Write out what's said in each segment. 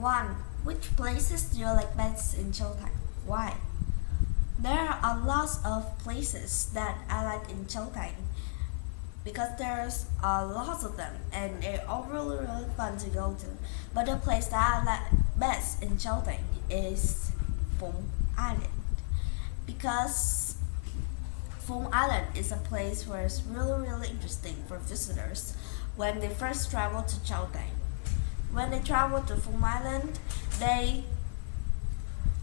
1. Which places do you like best in Chiltern? Why? There are lots of places that I like in Chiltern because there's a lot of them and they're all really fun to go to. But the place that I like best in Chiltern is Phụng Island because Phụng Island is a place where it's really interesting for visitors when they first travel to Chiltern. When they travel to Phụng Island, they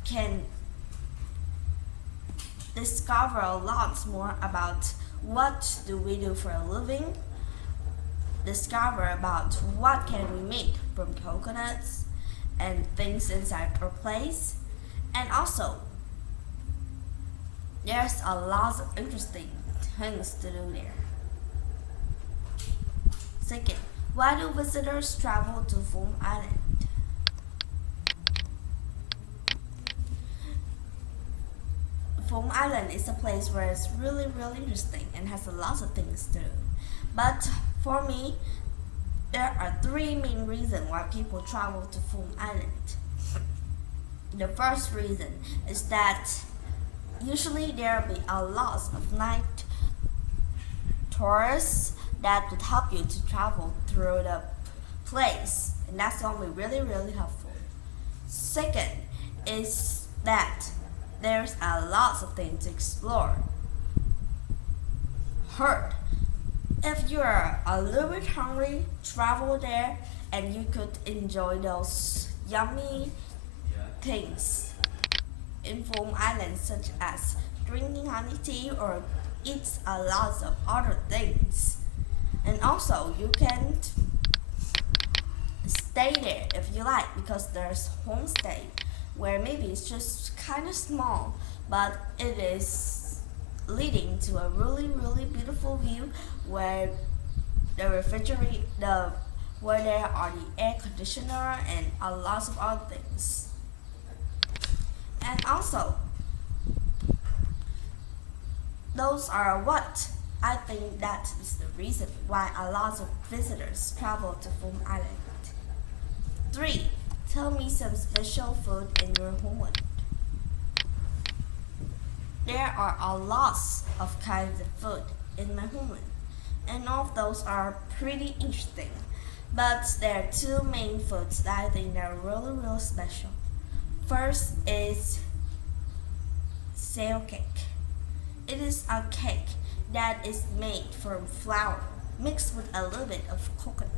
can discover a lot more about what do we do for a living, discover about what can we make from coconuts and things inside our place, and also there's a lot of interesting things to do there. Second, why do visitors travel to Phụng Island? Phụng Island is a place where it's really interesting and has a lot of things to do. But for me, there are three main reasons why people travel to Phụng Island. The first reason is that usually there will be a lot of night tourists that would help you to travel through the place, and that's going to be really helpful. Second is that there's a lot of things to explore. Third, if you're a little bit hungry, travel there and you could enjoy those yummy things in Phụng Island, such as drinking honey tea or eat a lot of other things. And also, you can stay there if you like because there's homestay where maybe it's just kind of small, but it is leading to a really beautiful view where the where there are the air conditioner and a lot of other things. And also, those are what I think that is the reason why a lot of visitors travel to Phụng Island. 3. Tell me some special food in your homeland. There are a lot of kinds of food in my homeland, and all of those are pretty interesting. But there are two main foods that I think are really special. First is sail cake. It is a cake that is made from flour mixed with a little bit of coconut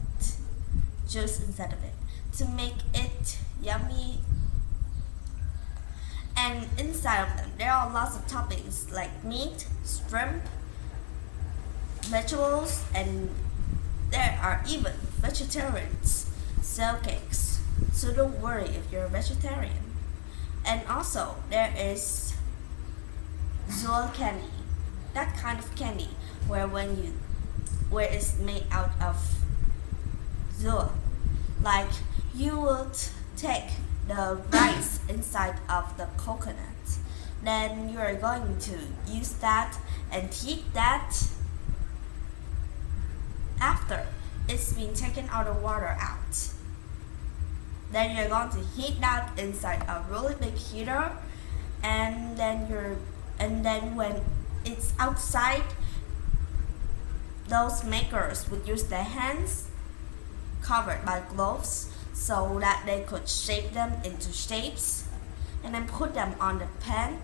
juice inside of it to make it yummy. And inside of them, there are lots of toppings like meat, shrimp, vegetables, and there are even vegetarians sell cakes. So don't worry if you're a vegetarian. And also, there is Zool candy, that kind of candy where it's made out of Zool. Like you would take the rice inside of the coconut, then you are going to use that and heat that. After it's been taken out of water out, then you're going to heat that inside a really big heater, and then when it's outside, those makers would use their hands covered by gloves so that they could shape them into shapes and then put them on the pan.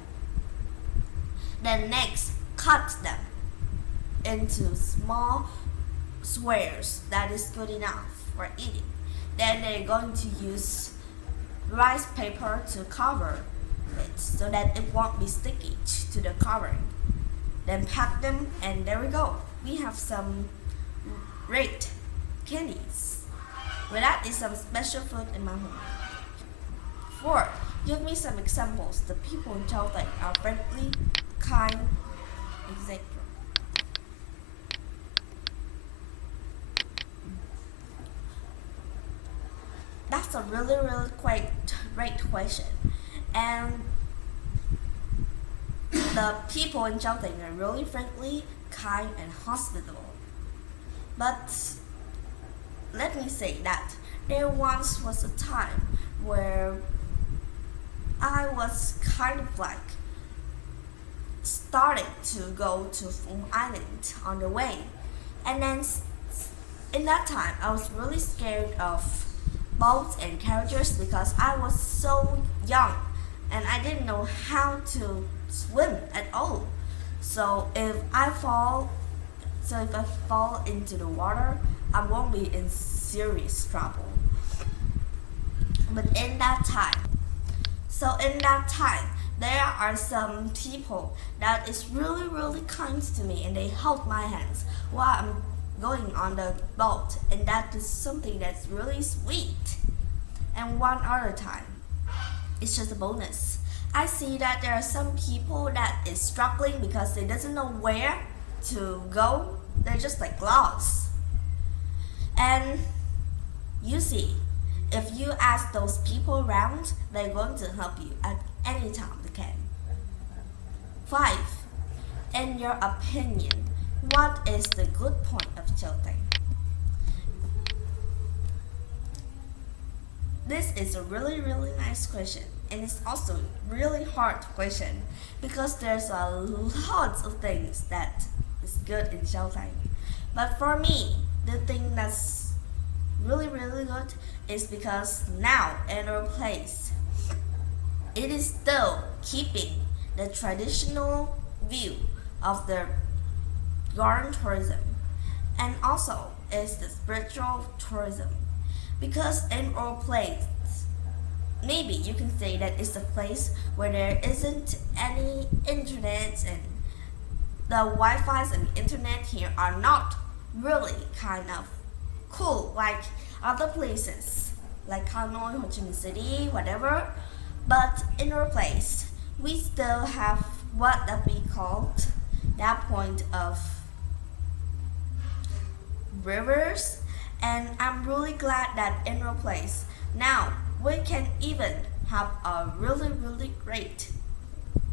Then next, cut them into small squares that is good enough for eating. Then they're going to use rice paper to cover it so that it won't be sticky to the covering. Then pack them, and there we go. We have some great candies. Well, that is some special food in my home. 4. Give me some examples. The people in Chiltern are friendly, kind, etc. That's a really great question. And the people in Chiltern are really friendly, kind, and hospitable. But let me say that there once was a time where I was kind of like starting to go to Phuong Island on the way. And then in that time, I was really scared of boats and carriages because I was so young and I didn't know how to swim at all. So if I fall into the water, I won't be in serious trouble. But in that time, there are some people that is really really kind to me and they hold my hands while I'm going on the boat, and that is something that's really sweet. And one other time, it's just a bonus. I see that there are some people that is struggling because they doesn't know where to go. They're just like lost. And you see, if you ask those people around, they're going to help you at any time they can. 5. In your opinion, what is the good point of children? This is a really really nice question, and it's also really hard question because there's a lot of things that is good in children. But for me, the thing that's really really good is because now in our place, it is still keeping the traditional view of the garden tourism, and also is the spiritual tourism, because in our place, maybe you can say that it's a place where there isn't any internet, and the Wi-Fi's and internet here are not really kind of cool like other places like Hanoi, Ho Chi Minh City, whatever. But in our place, we still have what that we called that point of rivers, and I'm really glad that in our place now we can even have a really really great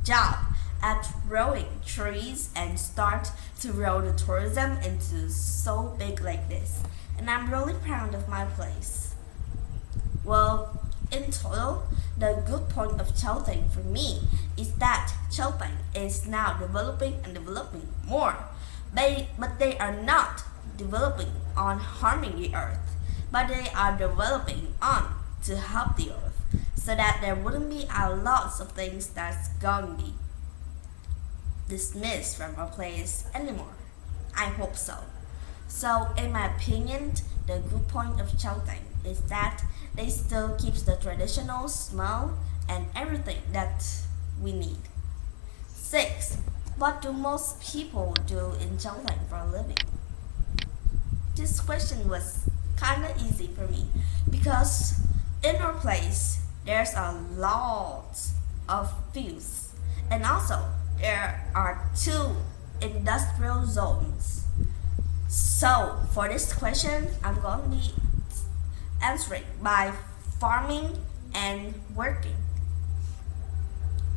job at growing trees and start to grow the tourism into so big like this, and I'm really proud of my place. Well, in total, the good point of Cheltenham for me is that Cheltenham is now developing and developing more. But they are not developing on harming the earth, but they are developing on to help the earth, so that there wouldn't be a lots of things that's going to be dismissed from our place anymore. I hope so. So in my opinion, the good point of Cheltenham is that they still keeps the traditional smell and everything that we need. 6. What do most people do in Cheltenham for a living? This question was kinda easy for me because in our place there's a lot of fields, and also there are 2 industrial zones. So for this question, I'm going to be answering by farming and working.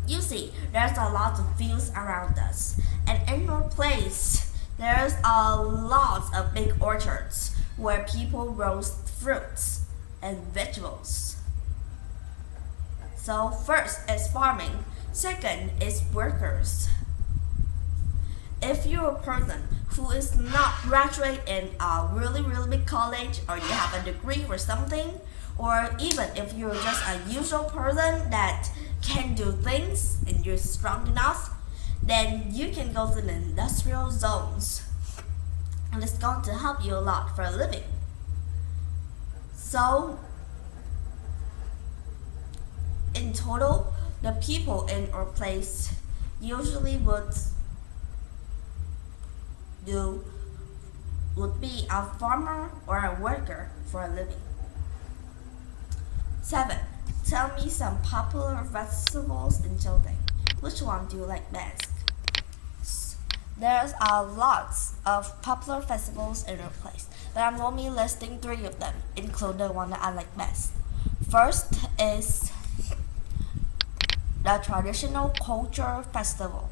You see, there's a lot of fields around us, and in our place, there's a lot of big orchards where people roast fruits and vegetables. So first is farming, second is workers. If you're a person who is not graduate in a really really big college, or you have a degree or something, or even if you're just a usual person that can do things and you're strong enough, then you can go to the industrial zones, and it's going to help you a lot for a living. So in total, the people in our place usually would be a farmer or a worker for a living. 7. Tell me some popular festivals in Cheltenham. Which one do you like best? There's a lot of popular festivals in our place, but I'm only listing 3 of them, including the one that I like best. First is the Traditional Culture Festival.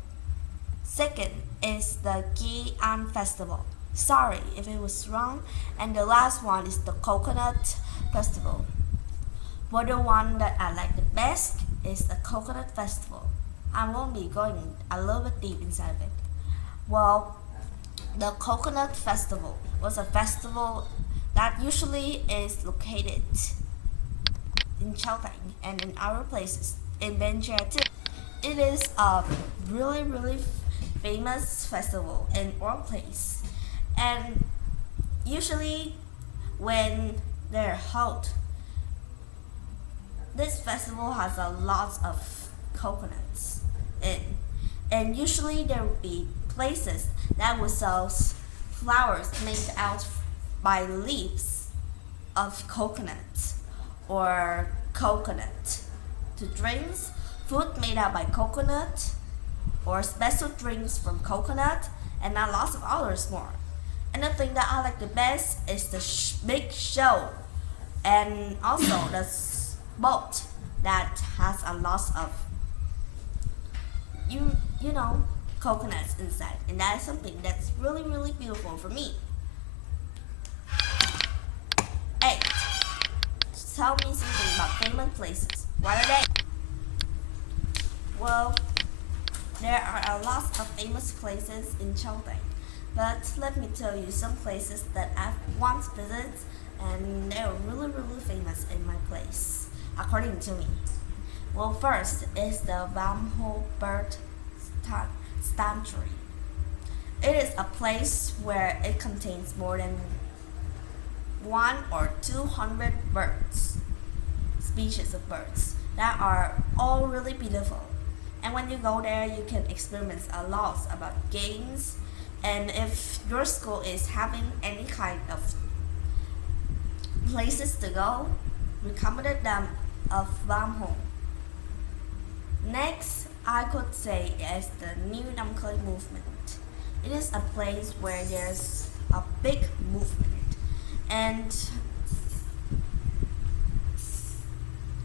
Second is the Gi An Festival. Sorry if it was wrong. And the last one is the Coconut Festival. But the one that I like the best is the Coconut Festival. I won't be going a little bit deep inside of it. Well, the Coconut Festival was a festival that usually is located in Chaoteng and in other places in Benchir too. It is a really famous festival in our place, and usually when they're held, this festival has a lot of coconuts in, and usually there will be places that will sell flowers made out by leaves of coconut or coconut to drinks, food made out by coconut, or special drinks from coconut, and a lot of others more. And the thing that I like the best is the big show, and also the boat that has a lot of you know coconuts inside, and that is something that's really beautiful for me. 8. Tell me something about famous places. What are they? Well, there are a lot of famous places in Chaoteng, but let me tell you some places that I've once visited, and they're really famous in my place, according to me. Well, first is the Vam Ho Bird Sanctuary. It is a place where it contains more than 1 or 200 species of birds that are all really beautiful. And when you go there, you can experience a lot about games. And if your school is having any kind of places to go, recommended them of Vam Ho. Next, I could say is the New Nam Khơi movement. It is a place where there's a big movement, and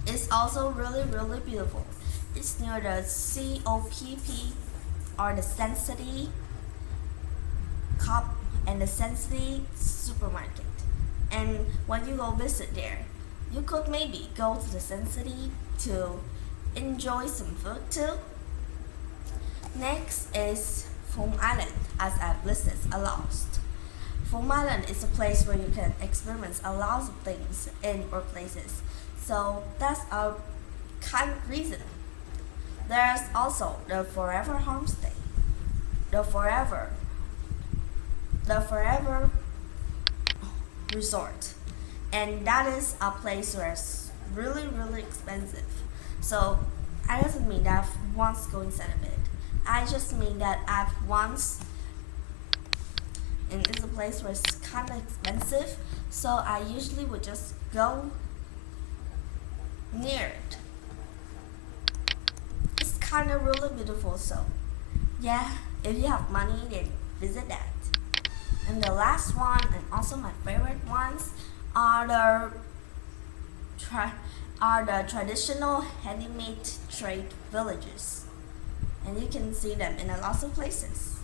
it's also really beautiful. It's near the COPP or the Sensity Cop and the Sensity supermarket. And when you go visit there, you could maybe go to the Sensity to enjoy some food too. Next is Phong Island, as I've listed a lot. Phong Island is a place where you can experience a lot of things in or places. So that's a kind of reason. There's also the Forever Homestay, the Forever Resort, and that is a place where it's really expensive. So I doesn't mean that I've once go inside of it. I just mean that I've once, and it's a place where it's kind of expensive. So I usually would just go near it. It's kind of really beautiful. So yeah, if you have money, then visit that. And the last one, and also my favorite ones, are the traditional handmade trade villages, and you can see them in a lot of places.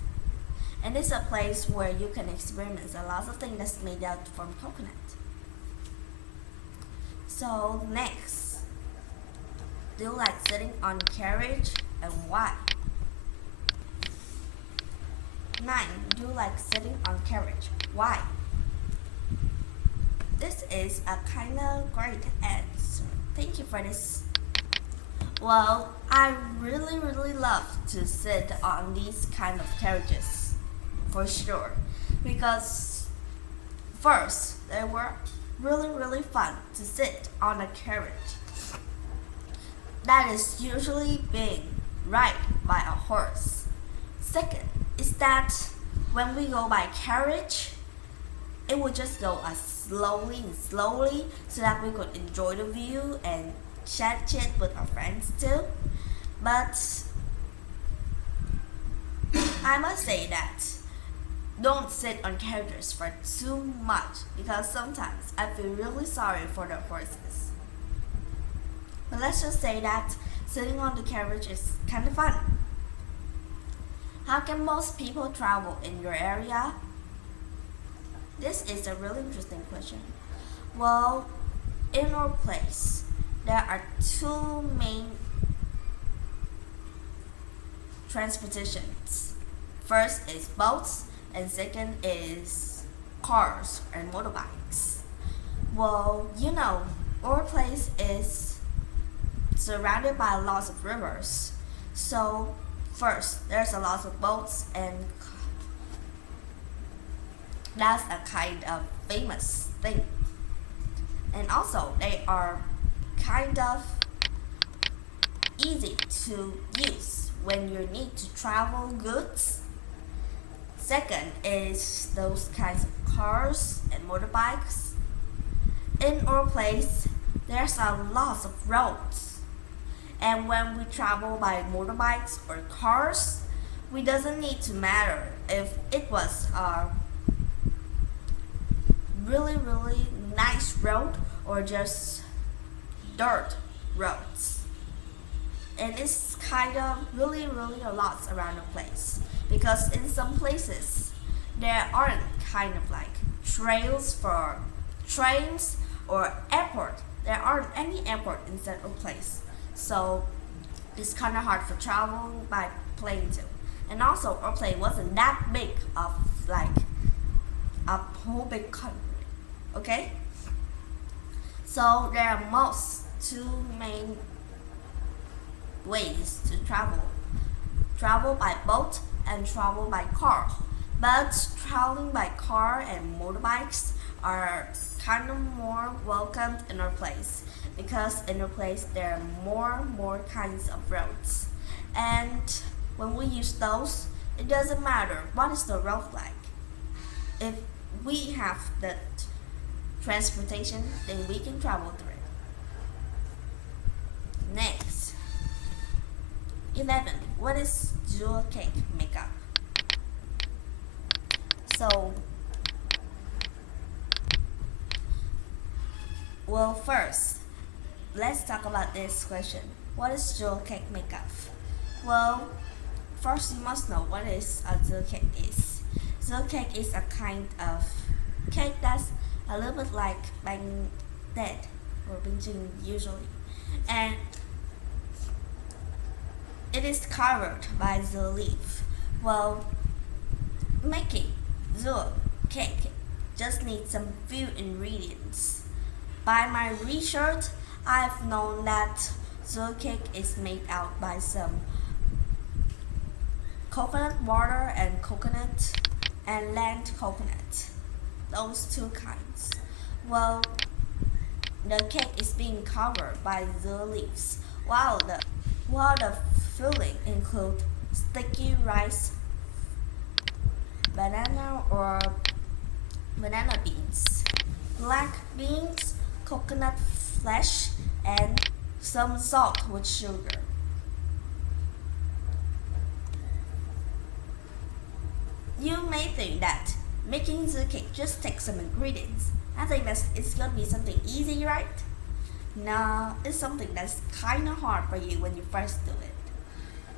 And it's a place where you can experience a lot of things that's made out from coconut. So next, do you like sitting on carriage, and why? 9. Do you like sitting on carriage? Why? This is a kind of great answer. Thank you for this. Well, I really love to sit on these kind of carriages, for sure. Because first, they were really fun to sit on a carriage that is usually being ride by a horse. Second is that when we go by carriage, it would just go as slowly so that we could enjoy the view and chat with our friends too. But I must say that don't sit on carriages for too much, because sometimes I feel really sorry for the horses. But let's just say that sitting on the carriage is kind of fun. How can most people travel in your area? This is a really interesting question. Well, in our place, there are two main transportations. First is boats, and second is cars and motorbikes. Well, our place is surrounded by lots of rivers. So, first, there's a lot of boats, and that's a kind of famous thing. And also, they are kind of easy to use when you need to travel goods. Second is those kinds of cars and motorbikes. In our place, there's a lot of roads. And when we travel by motorbikes or cars, we doesn't need to matter if it was a really nice road or just dirt roads. And it's kind of really a lot around the place, because in some places there aren't kind of like trails for trains or airport. There aren't any airport in Central Place, so it's kind of hard for travel by plane too. And also, our plane wasn't that big of like a whole big country. Okay, so there are most two main ways to travel by boat and travel by car. But traveling by car and motorbikes are kind of more welcomed in our place, because in our place there are more kinds of roads, and when we use those, it doesn't matter what is the road like. If we have the transportation, then we can travel through it. Next, 11. What is jewel cake makeup? So, well, first, let's talk about this question. What is jewel cake makeup? Well, first you must know what is a jewel cake is. Jewel cake is a kind of cake that's a little bit like bánh tét or bánh chưng usually, and it is covered by the leaf. Well, making the cake just needs some few ingredients. By my research, I've known that the cake is made out by some coconut water and coconut and land coconut. Those two kinds. Well, the cake is being covered by the leaves, while the filling include sticky rice, banana or banana beans, black beans, coconut flesh, and some salt with sugar. You may think that making the cake just takes some ingredients. I think that it's gonna be something easy, right? No, it's something that's kinda hard for you when you first do it.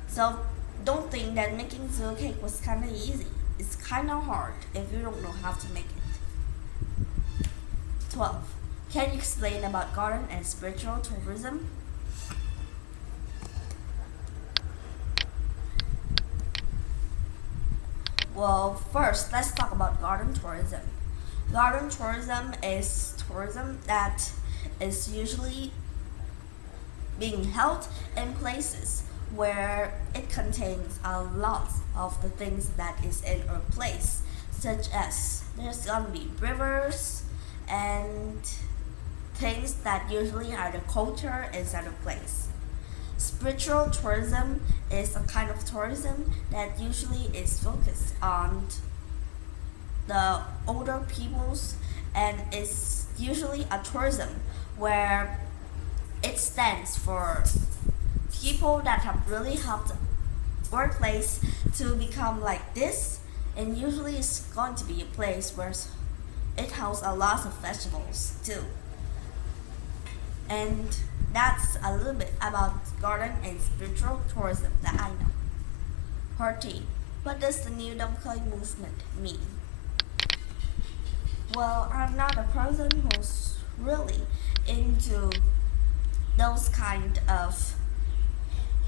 So don't think that making the cake was kinda easy. It's kinda hard if you don't know how to make it. 12. Can you explain about garden and spiritual tourism? Well, first, let's talk about garden tourism. Garden tourism is tourism that is usually being held in places where it contains a lot of the things that is in our place, such as there's gonna be rivers and things that usually are the culture inside a place. Spiritual tourism is a kind of tourism that usually is focused on the older peoples, and it's usually a tourism where it stands for people that have really helped workplace to become like this, and usually it's going to be a place where it hosts a lot of festivals too. And that's a little bit about garden and spiritual tourism that I know. 13. What does the New Democratic movement mean? Well, I'm not a person who's really into those kind of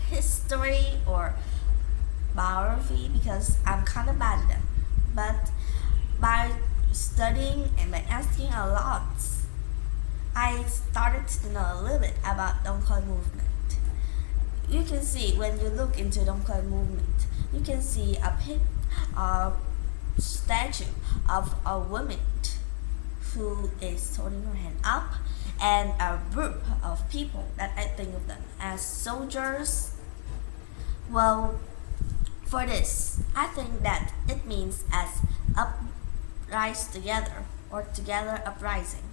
history or biography because I'm kind of bad at them. But by studying and by asking a lot, I started to know a little bit about Dongkhoi movement. You can see when you look into Dongkhoi movement, you can see a statue of a woman who is holding her hand up and a group of people that I think of them as soldiers. Well, for this, I think that it means as uprise together or together uprising.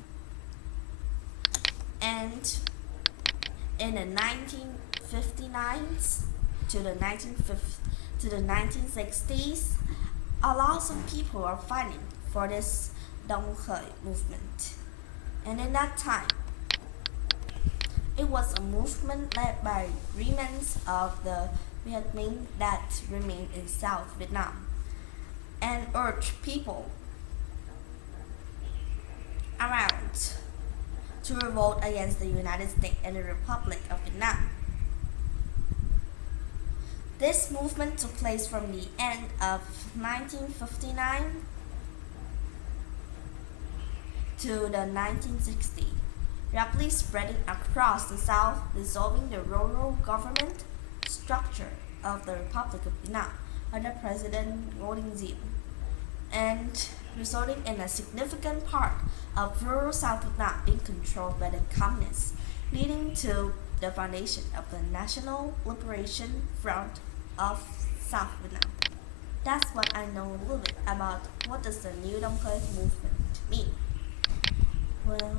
And in the 1959s to the 1960s, a lot of people are fighting for this Dongkhoi movement. And in that time, it was a movement led by remnants of the Viet Minh that remained in South Vietnam and urged people around to revolt against the United States and the Republic of Vietnam. This movement took place from the end of 1959 to the 1960s, rapidly spreading across the South, dissolving the rural government structure of the Republic of Vietnam under President Ngo Dinh Diem, and resulting in a significant part of rural South Vietnam being controlled by the communists, leading to the foundation of the National Liberation Front of South Vietnam. That's what I know a little bit about what does the New Dongkhoi movement mean. Well,